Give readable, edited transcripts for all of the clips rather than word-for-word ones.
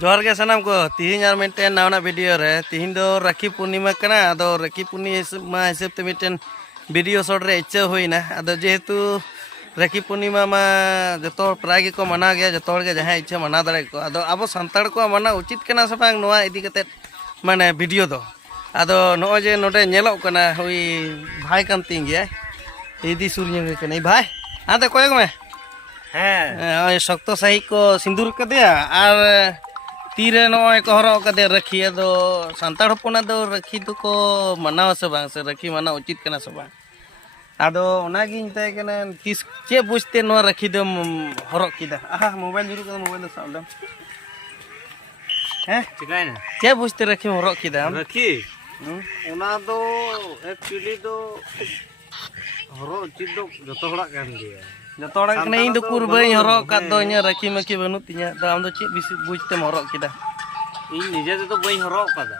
जोहार के सनाम को तीन और मिनटेन नावना वीडियो रे तीन दो राखी पूर्णिमा कना आदो राखी पूर्णिमा हिसाब ते मिटन वीडियो शॉट रे इच्छा होइना आदो जेहेतु राखी पूर्णिमा मा जतो प्राय के को मना गया जतो के जहां इच्छा मना दाड़े को आदो अब संताड़ को मना उचित कना से बांग नोआ इदी कते माने वीडियो दो आदो नो जे नोडे नेलो कना हुई भाई कान तिंग गया इदी सूर्य के नहीं भाई आते कोयक में हैं शक्तो सही को सिंदूर कर दिया और तीरे नॉय को हरो कदे रखी दो संताड़ होपना दो रखी तो को मनाव से बांग से रखी मना उचित कना से बांग आदो ओनागी इंते कना किस चे बुझते नो रखी दो हरो किदा आहा मोबाइल जुरु को मोबाइल साउंड हैं चिकाय ना चे बुझते रखी हरो किदा रखी ओना दो एक्चुअली दो हरो उचित दो जतो हड़ा कान गया जतोड़ा कने इन दो कुरबाई हरो का दो nya रखी मकी बनु तिnya दा आम दो चे बुझते हरो किदा इन निजे ते तो बई हरो कादा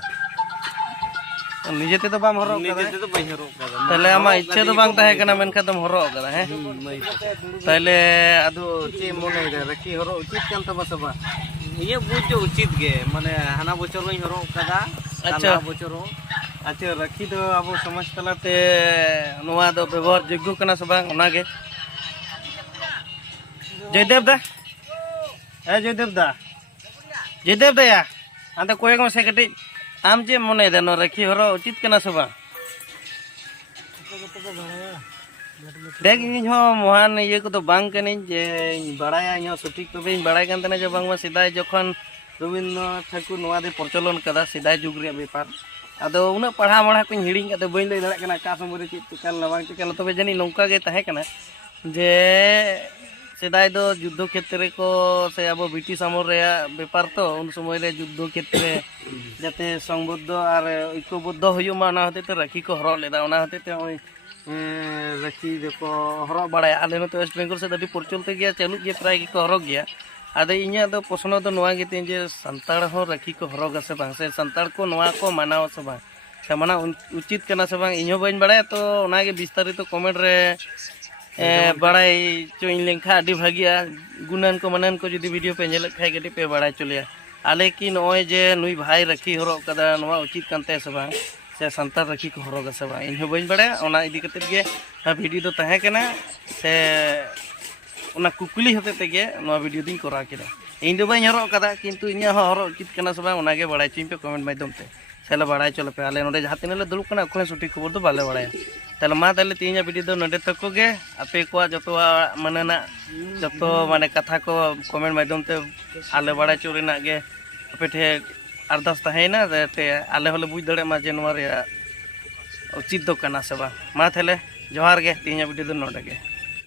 निजे ते तो बाम हरो निजे ते तो बई हरो कादा तले आमा इच्छा तो बांग ताहे कना मेनखा तुम हरो कदा हैं तले अदो चे मोने रे रखी हरो उचित कान तबा सबा ये बुझो उचित गे माने हाना बचर बई हरो कादा अच्छा बचर अच्छा रखी दो अब समाज तलाते नोआ दो व्यवहार जोग्य कना से बांग ओना गे जयदेव दा ए जयदेव दा या आंता कोयक में से कटी आम जे मने दे नो रखी हरो उचित कना से बांग देख इन हो मोहन ये को तो बांग कनी जे बड़ाया इन सटीक तो बेन बड़ाय कान तने जे बांग मा सिदाय जखन रविन्द्रनाथ ठाकुर नोआ दे प्रचलन कदा सिदाय जुग रे बेपार आदो उना पढ़ा मढ़ा को हिड़िंग कते बइन लई दाड़ा कना का समरे चित चिकल लवांग चिकल तबे जनी नौका गे ताहे कना जे सेदाय दो युद्ध क्षेत्र को से अब ब्रिटिश आमल रे बेपार तो उन समय रे युद्ध क्षेत्र जाते संबद्ध और ऐक्यबद्ध हुयुमा ना होते तो राखी को हरो लेदा ओना होते ते राखी देखो हरो बड़ाय आले न तो वेस्ट बेंगल से अभी प्रचलित गया चालू गया प्राय को हरो गया आदे इन्या दो प्रश्न तो नोआ गे जे संताड़ हो राखी को हरो से बांग से संताड़ को नोआ को मानाव से बांग से माना उचित कना से बांग इन्हो बइन बड़ाय तो ओना गे विस्तारित कमेंट रे बड़ाई चोइन लेखा अभी भागिया गुणन को मनन को जुदी वीडियो पे नेल खाय गटी पे बड़ाई चलिया आले की नोय जे नुई भाई रखी हरो कदा नोआ उचित कानते से बांग से संतार रखी को हरो से बांग इन्हो बइन बड़ाय ओना इदी कते गे वीडियो दो ताहे कना से ओना कुकुली होते तेगे नोआ वीडियो दिन करा केदा इन दो बाइन हरो कदा किंतु इन्या हरो उचित कना से बांग ओना गे बड़ाई चिम पे कमेंट माध्यम ते सेला बड़ाई चलो पे आले नोडे जहां तिनले दुलुक कना कोई सटीक खबर तो बाले बड़ाय तले मा तले तीन वीडियो दो नडे तक गे आपे को जतवा मानेना जतो माने कथा को कमेंट माध्यम ते आले बड़ा चोरेना गे आपे ठे अरदास ताहेना ते आले होले बुझ दड़े मा जे नोआ रे उचित दो कना से बा मा थले जोहार गे तीन वीडियो दो नडे गे।